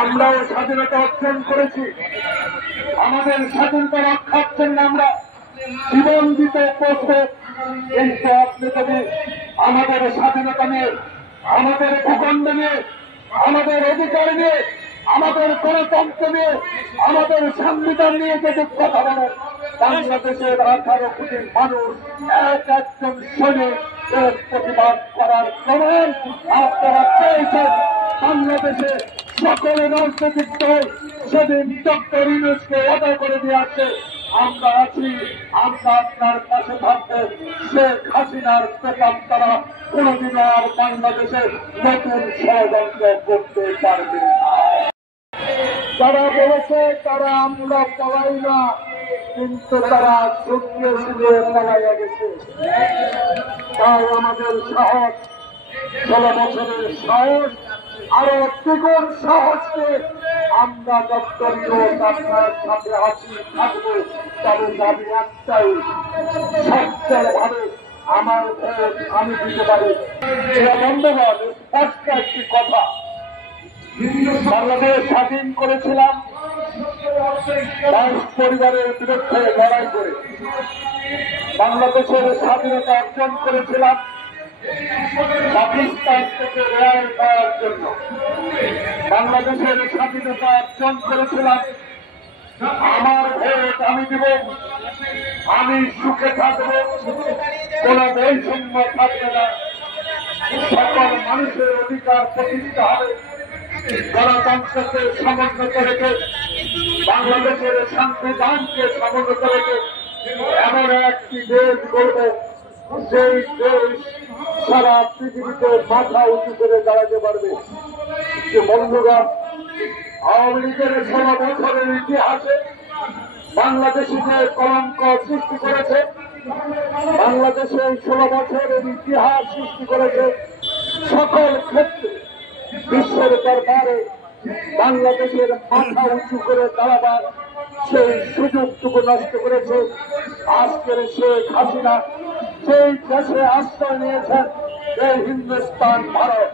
আমরাও স্বাধীনতা অর্জন করেছি। আমাদের স্বাধীনতা রক্ষার জন্য আমরা জীবন দিতে প্রস্তুত। কিন্তু আপনি যদি আমাদের স্বাধীনতা নিয়ে, আমাদের ভূখণ্ড নিয়ে, আমাদের অধিকার নিয়ে, আমাদের গণতন্ত্র নিয়ে, আমাদের সংবিধান নিয়ে যদি কথা বলেন, বাংলাদেশের 18 কোটি মানুষ একজন সৈনিক প্রতিবাদ করার প্রমাণ আপনারা পেয়েছেন। বাংলাদেশে সকল রাজনৈতিক দল সেদিন ডক্টর ইউনূসকে ওয়াদা করে দিয়ে আসছে, আমরা আছি, আমরা আপনার পাশে থাকবো। শেখ হাসিনার প্রতাপ তারা কোনদিন আর বাংলাদেশে নতুন ষড়যন্ত্র করতে পারবে না। যারা বলেছে তারা আমরা পলাই না, কিন্তু তারা শুকিয়ে শুকিয়ে পলাইয়া গেছে। তাই আমাদের সাহস, 16 বছরের সাহস, আরো দ্বিগুণ সাহসকে আমরা ডক্টর ইউনূস আপনার সাথে আছি, থাকবো। তবে দাবি একটাই, সচ্ছল ভাবে আমার ভোট আমি দিতে পারি। বন্ধুগণ, স্পষ্ট একটি কথা, বাংলাদেশ স্বাধীন করেছিলাম 22 পরিবারের বিরুদ্ধে লড়াই করে। বাংলাদেশের স্বাধীনতা অর্জন করেছিলাম পাকিস্তান থেকে রেহাই পাওয়ার জন্য। বাংলাদেশের স্বাধীনতা অর্জন করেছিলাম আমার ভোট আমি দিব, আমি সুখে থাকব, কোন বৈষম্য থাকবে না, সকল মানুষের অধিকার প্রতিষ্ঠা হবে, গণতন্ত্রকে সমুন্নত রেখে, বাংলাদেশের সংবিধানকে সমুন্নত রেখে এমন একটি দেশ গড়ব, সেই দেশ সারা পৃথিবীতে মাথা উঁচু করে দাঁড়াতে পারবে। যে বন্ধুগণ, আওয়ামী লীগের 16 বছরের ইতিহাসে বাংলাদেশে যে কলঙ্ক সৃষ্টি করেছে, বাংলাদেশে 16 বছরের ইতিহাস সৃষ্টি করেছে, সকল ক্ষেত্রে বিশ্বের দরবারে বাংলাদেশের মাথা উঁচু করে দাঁড়াবার সেই সুযোগটুকু নষ্ট করেছে। আজকের শেখ হাসিনা সেই দেশে আশ্রয় নিয়েছেন, এই হিন্দুস্তান ভারত।